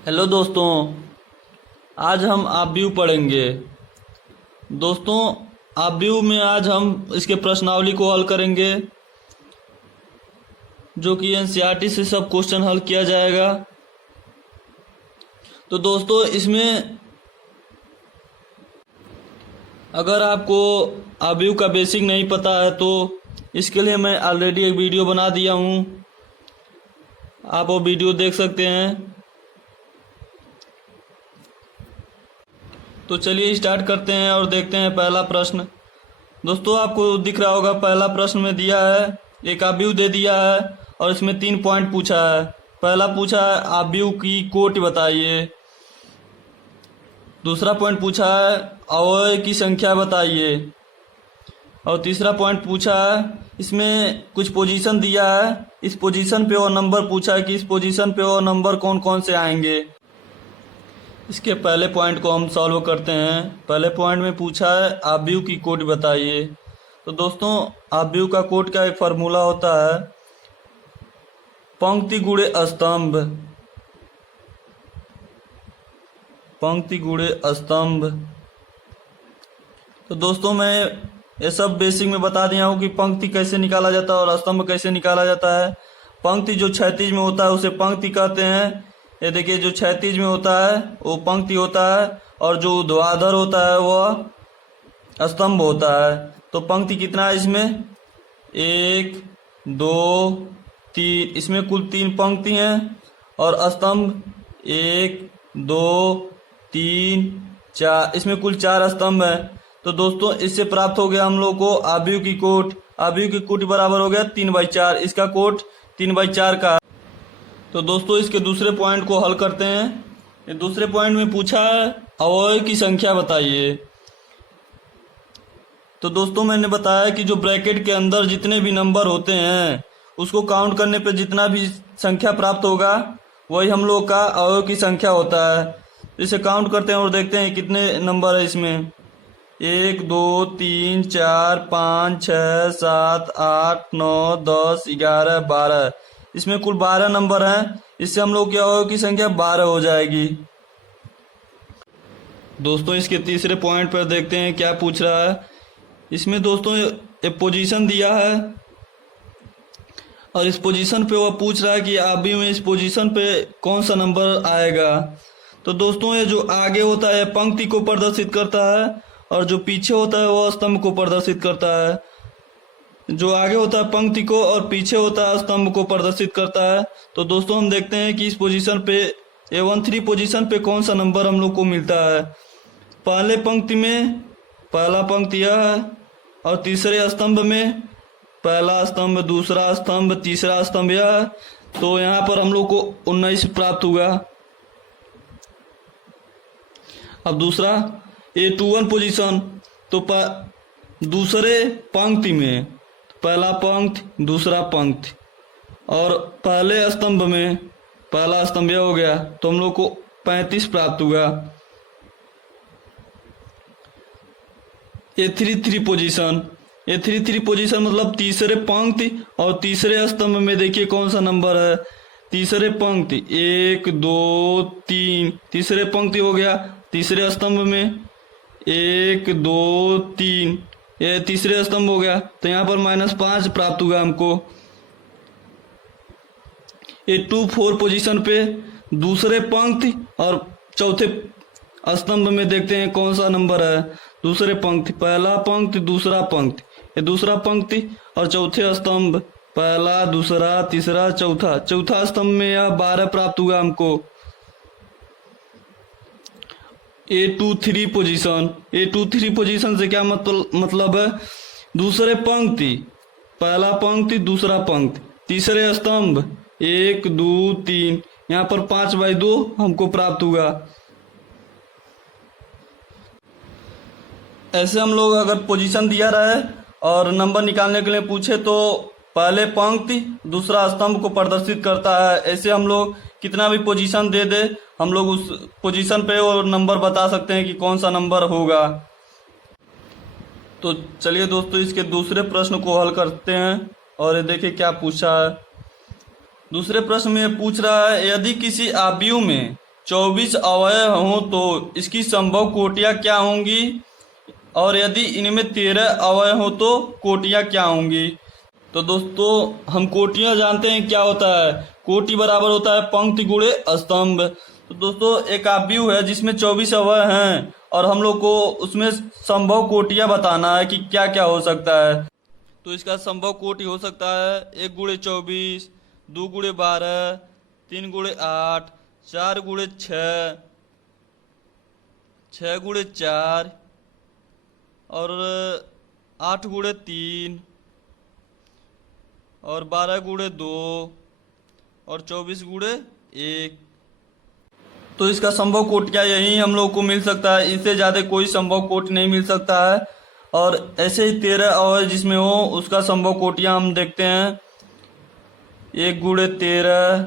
Hello दोस्तों, आज हम आव्यूह पढ़ेंगे। दोस्तों, आव्यूह में आज हम इसके प्रश्नावली को हल करेंगे, जो कि एनसीईआरटी से सब क्वेश्चन हल किया जाएगा। तो दोस्तों, इसमें अगर आपको आव्यूह का बेसिक नहीं पता है तो इसके लिए मैं ऑलरेडी एक वीडियो बना दिया हूँ, आप वो वीडियो देख सकते हैं। तो चलिए स्टार्ट करते हैं और देखते हैं पहला प्रश्न। दोस्तों, आपको दिख रहा होगा पहला प्रश्न में दिया है, एक आव्यूह दे दिया है और इसमें 3 पॉइंट पूछा है। पहला पूछा है आव्यूह की कोटि बताइए, दूसरा पॉइंट पूछा है अवयव की संख्या बताइए, और तीसरा पॉइंट पूछा है इसमें कुछ पोजीशन दिया है, इस पोजीशन पे और नंबर पूछा है कि इस पोजीशन पे और नंबर कौन कौन से आएंगे। इसके पहले पॉइंट को हम सॉल्व करते हैं। पहले पॉइंट में पूछा है आव्यूह की कोटि बताइए। तो दोस्तों, आव्यूह का कोटि का एक फार्मूला होता है पंक्ति गुणे स्तंभ, पंक्ति गुणे स्तंभ। तो दोस्तों, मैं ये सब बेसिक में बता दिया हूँ कि पंक्ति कैसे निकाला जाता है और स्तंभ कैसे निकाला जाता है। पंक्ति जो क्षैतिज में होता है उसे पंक्ति कहते हैं। ये देखिए, जो क्षैतिज में होता है वो पंक्ति होता है और जो ऊर्ध्वाधर होता है वह स्तंभ होता है। तो पंक्ति कितना है इसमें? 1 2 3, इसमें कुल 3 पंक्ति हैं और स्तंभ 1 2 3 4, इसमें कुल 4 स्तंभ है। तो दोस्तों, इससे प्राप्त हो गया हम लोग को आव्यूह की कोटि। आव्यूह की कोटि बराबर हो गया 3/4, इसका कोटि 3/4 का है। तो दोस्तों, इसके दूसरे पॉइंट को हल करते हैं। ये दूसरे पॉइंट में पूछा है अवयव की संख्या बताइए। तो दोस्तों, मैंने बताया कि जो ब्रैकेट के अंदर जितने भी नंबर होते हैं उसको काउंट करने पे जितना भी संख्या प्राप्त होगा वही हम लोग का अवयव की संख्या होता है। इसे काउंट करते हैं और देखते हैं कितने नंबर है इसमें। 1 2 3 4 5 6 7 8 9 10 11 12, इसमें कुल 12 नंबर हैं। इससे हम लोग के अवयव की संख्या 12 हो जाएगी। दोस्तों, इसके तीसरे पॉइंट पर देखते हैं क्या पूछ रहा है। इसमें दोस्तों एक पोजीशन दिया है और इस पोजीशन पे वह पूछ रहा है कि आव्यूह में इस पोजीशन पे कौन सा नंबर आएगा। तो दोस्तों, ये जो आगे होता है पंक्ति को प्रदर्शित करता है और जो पीछे होता है वह स्तंभ को प्रदर्शित करता है। जो आगे होता है पंक्ति को और पीछे होता है स्तंभ को प्रदर्शित करता है। तो दोस्तों, हम देखते हैं कि इस पोजीशन पे A13 पोजीशन पे कौन सा नंबर हम लोग को मिलता है। पहले पंक्ति में पहला पंक्ति यह है और तीसरे स्तंभ में पहला स्तंभ, दूसरा स्तंभ, तीसरा स्तंभ यह है। तो यहाँ पर हम लोग को 19 प्राप्त हुआ। अब दूसरा A21 पोजीशन, तो दूसरे पंक्ति में पहला पंक्ति, दूसरा पंक्ति और पहले स्तंभ में पहला स्तंभ यह हो गया, तो हम लोग को 35 प्राप्त हुआ। A33 पोजीशन, A33 पोजीशन मतलब तीसरे पंक्ति और तीसरे स्तंभ में देखिए कौन सा नंबर है। तीसरे पंक्ति 1 2 3, तीसरे पंक्ति हो गया। तीसरे स्तंभ में 1 2 3, ये तीसरे स्तंभ हो गया, तो यहाँ पर -5 प्राप्त हुआ हमको। A24 पोजीशन पे दूसरे पंक्ति और चौथे स्तंभ में देखते हैं कौन सा नंबर है। दूसरे पंक्ति पहला पंक्ति, दूसरा पंक्ति, ये दूसरा पंक्ति और चौथे स्तंभ पहला, दूसरा, तीसरा, चौथा, चौथा स्तंभ में यह 12 प्राप्त हुआ हमको। A23 पोजीशन, A23 पोजीशन से क्या मतलब है? दूसरे पंक्ति पहला पंक्ति, दूसरा पंक्ति, तीसरे स्तंभ 1 2 3, यहाँ पर 5/2 हमको प्राप्त हुआ। ऐसे हम लोग अगर पोजीशन दिया रहे और नंबर निकालने के लिए पूछे तो पहले पंक्ति दूसरा स्तंभ को प्रदर्शित करता है। ऐसे हम लोग कितना भी पोजीशन दे दे, हम लोग उस पोजीशन पे और नंबर बता सकते हैं कि कौन सा नंबर होगा। तो चलिए दोस्तों, इसके दूसरे प्रश्न को हल करते हैं और ये देखिए क्या पूछा है। दूसरे प्रश्न में पूछ रहा है, यदि किसी आव्यूह में 24 अवयव हों तो इसकी संभव कोटियां क्या होंगी, और यदि इनमें 13 अवयव हो तो कोटियां क्या होंगी। तो दोस्तों हम कोटियां जानते हैं क्या होता है। कोटि बराबर होता है पंक्ति गुणे स्तंभ। तो दोस्तों एक आव्यूह है जिसमें 24 अवयव हैं और हम लोग को उसमें संभव कोटियां बताना है कि क्या क्या हो सकता है। तो इसका संभव कोटि हो सकता है 1 गुणे 24, 2 गुणे 12, 3 गुणे 8, 4 गुणे 6, 6 गुणे 4 और 8 गुणे 3 और 12 गुणे 2 और 24 गुणे 1। तो इसका संभव कोटियां यही हम लोग को मिल सकता है, इससे ज़्यादा कोई संभव कोटि नहीं मिल सकता है। और ऐसे ही 13 अवयव जिसमें हो उसका संभव कोटियां हम देखते हैं 1 गुणे 13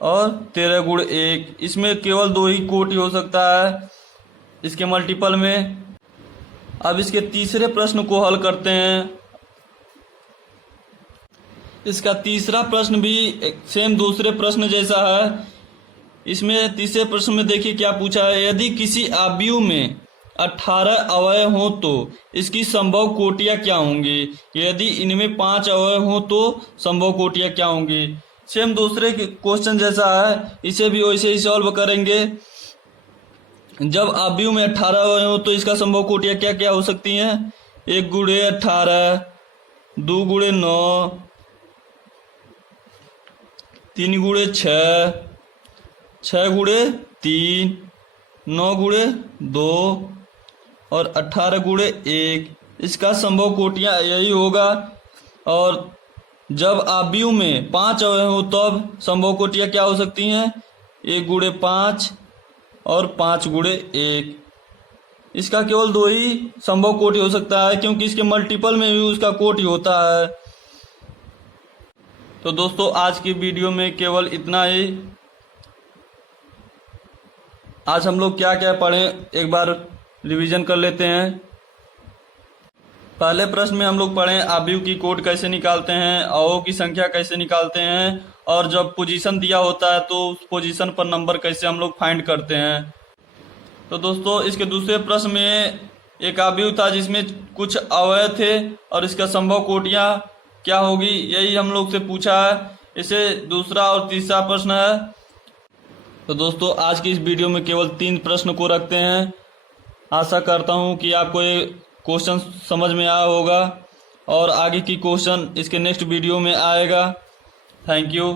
और 13 गुणे 1। इसमें केवल 2 ही कोटि हो सकता है इसके मल्टीपल में। अब इसके तीसरे प्रश्न को हल करते हैं। इसका तीसरा प्रश्न भी सेम दूसरे प्रश्न जैसा है। इसमें तीसरे प्रश्न में देखिए क्या पूछा है। यदि किसी आव्यूह में 18 अवयव हो तो इसकी संभव कोटियां क्या होंगी, यदि इनमें 5 अवयव हो तो संभव कोटियां क्या होंगी। सेम दूसरे क्वेश्चन जैसा है, इसे भी वैसे ही सॉल्व करेंगे। जब आव्यूह में 18 अवयव हो तो इसका संभव कोटियां क्या क्या हो सकती हैं। 1 गुणे 18, 2 गुणे 9, 3 गुणे 6, 6 गुणे 3, 9 गुणे 2 और 18 गुणे 1। इसका संभव कोटियां यही होगा। और जब आव्यूह में 5 अवयव हो तब संभव कोटियां क्या हो सकती हैं। 1 गुणे 5 और 5 गुणे 1। इसका केवल 2 ही संभव कोटि हो सकता है क्योंकि इसके मल्टीपल में भी उसका कोटि होता है। तो दोस्तों आज की वीडियो में केवल इतना ही। आज हम लोग क्या क्या पढ़े एक बार रिवीजन कर लेते हैं। पहले प्रश्न में हम लोग पढ़े आव्यूह की कोटि कैसे निकालते हैं, अवयव की संख्या कैसे निकालते हैं, और जब पोजीशन दिया होता है तो उस पोजीशन पर नंबर कैसे हम लोग फाइंड करते हैं। तो दोस्तों इसके दूसरे प्रश्न में एक आव्यूह था जिसमें कुछ अवयव थे और इसका संभव कोटियां क्या होगी, यही हम लोग से पूछा है। इसे दूसरा और तीसरा प्रश्न है। तो दोस्तों आज की इस वीडियो में केवल 3 प्रश्न को रखते हैं। आशा करता हूं कि आपको ये क्वेश्चन समझ में आया होगा और आगे की क्वेश्चन इसके नेक्स्ट वीडियो में आएगा। Thank you.